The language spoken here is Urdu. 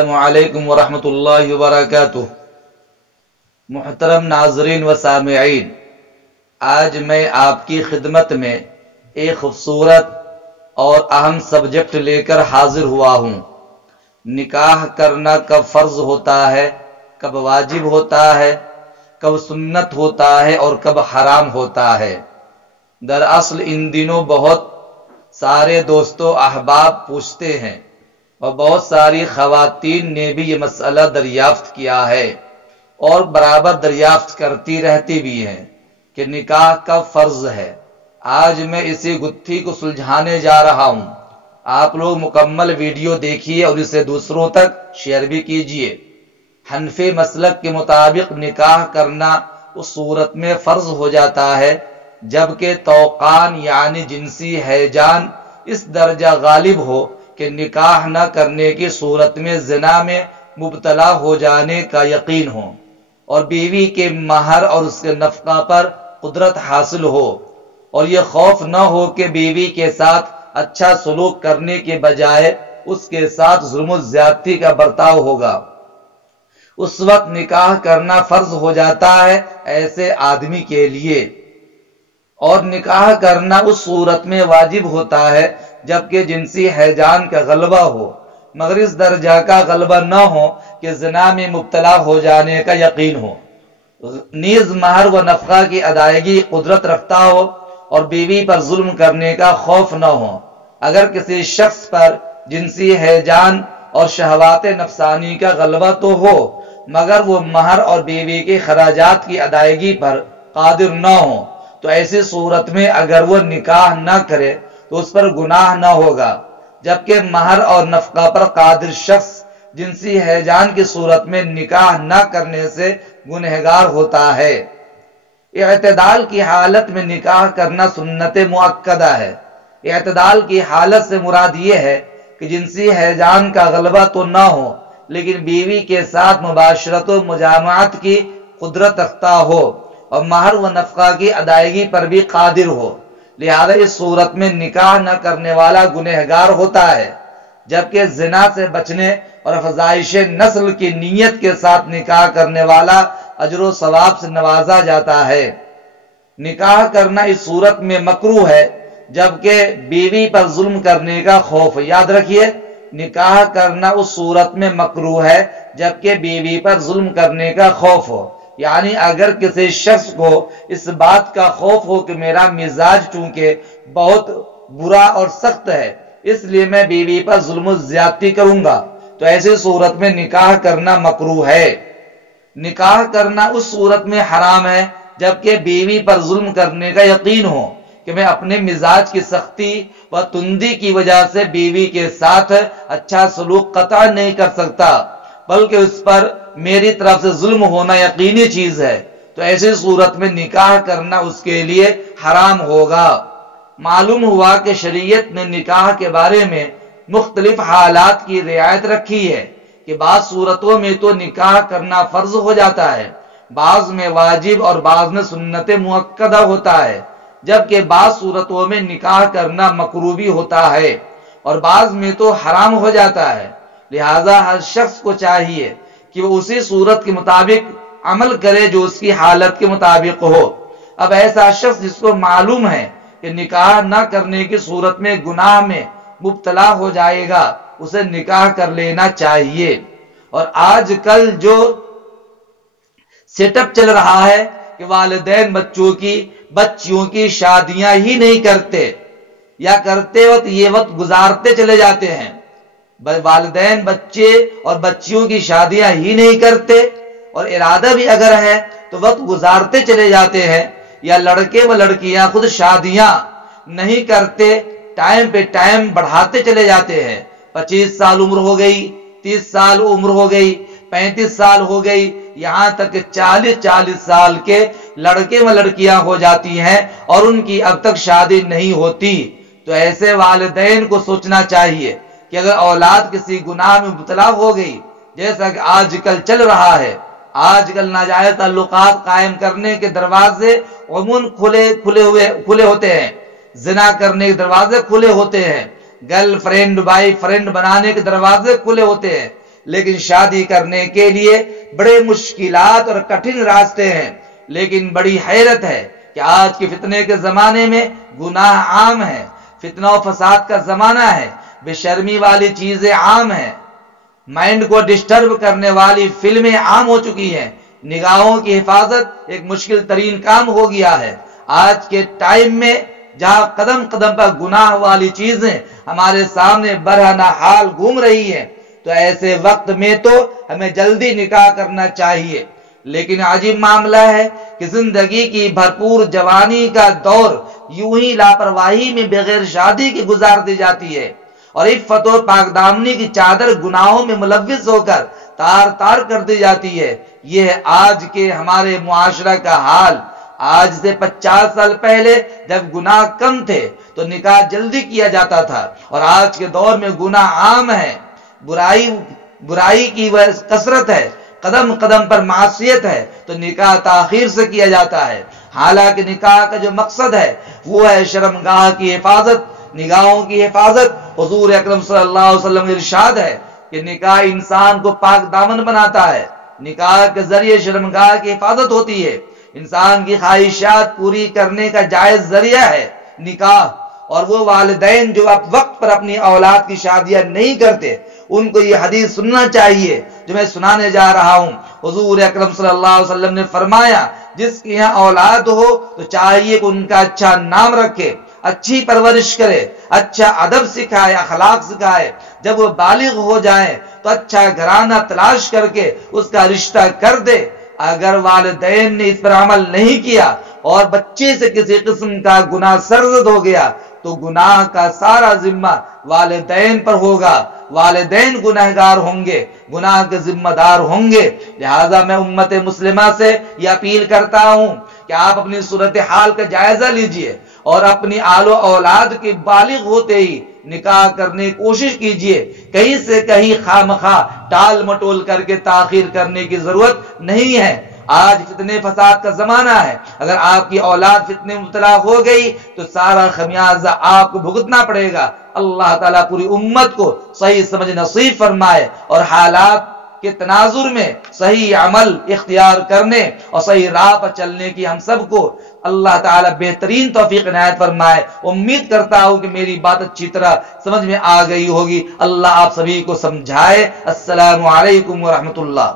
السلام علیکم ورحمۃ اللہ وبرکاتہ۔ محترم ناظرین و سامعین، آج میں آپ کی خدمت میں ایک خوبصورت اور اہم سبجیکٹ لے کر حاضر ہوا ہوں۔ نکاح کرنا کب فرض ہوتا ہے، کب واجب ہوتا ہے، کب سنت ہوتا ہے اور کب حرام ہوتا ہے۔ دراصل ان دنوں بہت سارے دوستوں احباب پوچھتے ہیں اور بہت ساری خواتین نے بھی یہ مسئلہ دریافت کیا ہے اور برابر دریافت کرتی رہتی بھی ہیں کہ نکاح کب فرض ہے۔ آج میں اسی گتھی کو سلجھانے جا رہا ہوں۔ آپ لوگ مکمل ویڈیو دیکھیے اور اسے دوسروں تک شیئر بھی کیجیے۔ حنفی مسلک کے مطابق نکاح کرنا اس صورت میں فرض ہو جاتا ہے جبکہ توقان یعنی جنسی ہیجان اس درجہ غالب ہو کہ نکاح نہ کرنے کی صورت میں زنا میں مبتلا ہو جانے کا یقین ہو اور بیوی کے مہر اور اس کے نفقہ پر قدرت حاصل ہو اور یہ خوف نہ ہو کہ بیوی کے ساتھ اچھا سلوک کرنے کے بجائے اس کے ساتھ ظلم و زیادتی کا برتاؤ ہوگا۔ اس وقت نکاح کرنا فرض ہو جاتا ہے ایسے آدمی کے لیے، اور نکاح کرنا اس صورت میں واجب ہوتا ہے جبکہ جنسی ہیجان کا غلبہ ہو مگر اس درجہ کا غلبہ نہ ہو کہ زنا میں مبتلا ہو جانے کا یقین ہو، نیز مہر و نفقہ کی ادائیگی قدرت رکھتا ہو اور بیوی پر ظلم کرنے کا خوف نہ ہو۔ اگر کسی شخص پر جنسی ہیجان اور شہوات نفسانی کا غلبہ تو ہو مگر وہ مہر اور بیوی کے خراجات کی ادائیگی پر قادر نہ ہو تو ایسی صورت میں اگر وہ نکاح نہ کرے تو اس پر گناہ نہ ہوگا، جبکہ مہر اور نفقہ پر قادر شخص جنسی ہیجان کی صورت میں نکاح نہ کرنے سے گنہگار ہوتا ہے۔ اعتدال کی حالت میں نکاح کرنا سنت مؤکدہ ہے۔ اعتدال کی حالت سے مراد یہ ہے کہ جنسی ہیجان کا غلبہ تو نہ ہو لیکن بیوی کے ساتھ مباشرت و مجامعت کی قدرت رکھتا ہو اور مہر و نفقہ کی ادائیگی پر بھی قادر ہو، لہذا اس صورت میں نکاح نہ کرنے والا گنہگار ہوتا ہے، جبکہ زنا سے بچنے اور افزائش نسل کی نیت کے ساتھ نکاح کرنے والا اجر و ثواب سے نوازا جاتا ہے۔ نکاح کرنا اس صورت میں مکروہ ہے جبکہ بیوی پر ظلم کرنے کا خوف۔ یاد رکھیے، نکاح کرنا اس صورت میں مکروہ ہے جبکہ بیوی پر ظلم کرنے کا خوف ہو، یعنی اگر کسی شخص کو اس بات کا خوف ہو کہ میرا مزاج چونکہ بہت برا اور سخت ہے اس لیے میں بیوی پر ظلم و زیادتی کروں گا تو ایسی صورت میں نکاح کرنا مکروہ ہے۔ نکاح کرنا اس صورت میں حرام ہے جبکہ بیوی پر ظلم کرنے کا یقین ہو کہ میں اپنے مزاج کی سختی و تندی کی وجہ سے بیوی کے ساتھ اچھا سلوک قطع نہیں کر سکتا بلکہ اس پر میری طرف سے ظلم ہونا یقینی چیز ہے، تو ایسی صورت میں نکاح کرنا اس کے لیے حرام ہوگا۔ معلوم ہوا کہ شریعت نے نکاح کے بارے میں مختلف حالات کی رعایت رکھی ہے کہ بعض صورتوں میں تو نکاح کرنا فرض ہو جاتا ہے، بعض میں واجب اور بعض میں سنت مؤکدہ ہوتا ہے، جبکہ بعض صورتوں میں نکاح کرنا مکروہ بھی ہوتا ہے اور بعض میں تو حرام ہو جاتا ہے۔ لہذا ہر شخص کو چاہیے کہ وہ اسی صورت کے مطابق عمل کرے جو اس کی حالت کے مطابق ہو۔ اب ایسا شخص جس کو معلوم ہے کہ نکاح نہ کرنے کی صورت میں گناہ میں مبتلا ہو جائے گا اسے نکاح کر لینا چاہیے۔ اور آج کل جو سیٹ اپ چل رہا ہے کہ والدین بچیوں کی شادیاں ہی نہیں کرتے یا کرتے وقت یہ وقت گزارتے چلے جاتے ہیں، والدین بچے اور بچیوں کی شادیاں ہی نہیں کرتے اور ارادہ بھی اگر ہے تو وقت گزارتے چلے جاتے ہیں، یا لڑکے و لڑکیاں خود شادیاں نہیں کرتے، ٹائم پہ ٹائم بڑھاتے چلے جاتے ہیں۔ 25 سال عمر ہو گئی، 30 سال عمر ہو گئی، 35 سال ہو گئی، یہاں تک کہ 40 سال کے لڑکے و لڑکیاں ہو جاتی ہیں اور ان کی اب تک شادی نہیں ہوتی۔ تو ایسے والدین کو سوچنا چاہیے کہ اگر اولاد کسی گناہ میں مبتلا ہو گئی، جیسا کہ آج کل چل رہا ہے، آج کل ناجائز تعلقات قائم کرنے کے دروازے عموماً کھلے ہوتے ہیں، زنا کرنے کے دروازے کھلے ہوتے ہیں، گرل فرینڈ بائی فرینڈ بنانے کے دروازے کھلے ہوتے ہیں، لیکن شادی کرنے کے لیے بڑے مشکلات اور کٹھن راستے ہیں۔ لیکن بڑی حیرت ہے کہ آج کے فتنے کے زمانے میں گناہ عام ہے، فتنہ و فساد کا زمانہ ہے، بے شرمی والی چیزیں عام ہیں، مائنڈ کو ڈسٹرب کرنے والی فلمیں عام ہو چکی ہیں، نگاہوں کی حفاظت ایک مشکل ترین کام ہو گیا ہے۔ آج کے ٹائم میں جہاں قدم قدم پر گناہ والی چیزیں ہمارے سامنے برہنہ حال گھوم رہی ہیں، تو ایسے وقت میں تو ہمیں جلدی نکاح کرنا چاہیے۔ لیکن عجیب معاملہ ہے کہ زندگی کی بھرپور جوانی کا دور یوں ہی لاپرواہی میں بغیر شادی کے گزار دی جاتی ہے، اور عفت و پاک دامنی کی چادر گناہوں میں ملوث ہو کر تار تار کر دی جاتی ہے۔ یہ ہے آج کے ہمارے معاشرہ کا حال۔ آج سے 50 سال پہلے جب گناہ کم تھے تو نکاح جلدی کیا جاتا تھا، اور آج کے دور میں گناہ عام ہے، برائی کی کثرت ہے، قدم قدم پر معصیت ہے، تو نکاح تاخیر سے کیا جاتا ہے۔ حالانکہ نکاح کا جو مقصد ہے وہ ہے شرمگاہ کی حفاظت، نگاہوں کی حفاظت۔ حضور اکرم صلی اللہ علیہ وسلم کا ارشاد ہے کہ نکاح انسان کو پاک دامن بناتا ہے، نکاح کے ذریعے شرمگاہ کی حفاظت ہوتی ہے، انسان کی خواہشات پوری کرنے کا جائز ذریعہ ہے نکاح۔ اور وہ والدین جو اب وقت پر اپنی اولاد کی شادیاں نہیں کرتے، ان کو یہ حدیث سننا چاہیے جو میں سنانے جا رہا ہوں۔ حضور اکرم صلی اللہ علیہ وسلم نے فرمایا، جس کے یہاں اولاد ہو تو چاہیے کہ ان کا اچھا نام رکھے، اچھی پرورش کرے، اچھا ادب سکھائے، اخلاق سکھائے۔ جب وہ بالغ ہو جائیں تو اچھا گھرانہ تلاش کر کے اس کا رشتہ کر دے۔ اگر والدین نے اس پر عمل نہیں کیا اور بچے سے کسی قسم کا گناہ سرزد ہو گیا تو گناہ کا سارا ذمہ والدین پر ہوگا، والدین گناہگار ہوں گے، گناہ کے ذمہ دار ہوں گے۔ لہذا میں امت مسلمہ سے یہ اپیل کرتا ہوں کہ آپ اپنی صورتحال کا جائزہ لیجئے اور اپنی آل و اولاد کے بالغ ہوتے ہی نکاح کرنے کی کوشش کیجئے۔ کہیں سے کہیں خواہ ٹال مٹول کر کے تاخیر کرنے کی ضرورت نہیں ہے۔ آج فتنے فساد کا زمانہ ہے، اگر آپ کی اولاد فتنے میں مبتلا ہو گئی تو سارا خمیازہ آپ کو بھگتنا پڑے گا۔ اللہ تعالیٰ پوری امت کو صحیح سمجھ نصیب فرمائے اور حالات کے تناظر میں صحیح عمل اختیار کرنے اور صحیح راہ پر چلنے کی ہم سب کو اللہ تعالیٰ بہترین توفیق عنایت فرمائے۔ امید کرتا ہوں کہ میری بات اچھی طرح سمجھ میں آ گئی ہوگی۔ اللہ آپ سبھی کو سمجھائے۔ السلام علیکم ورحمۃ اللہ۔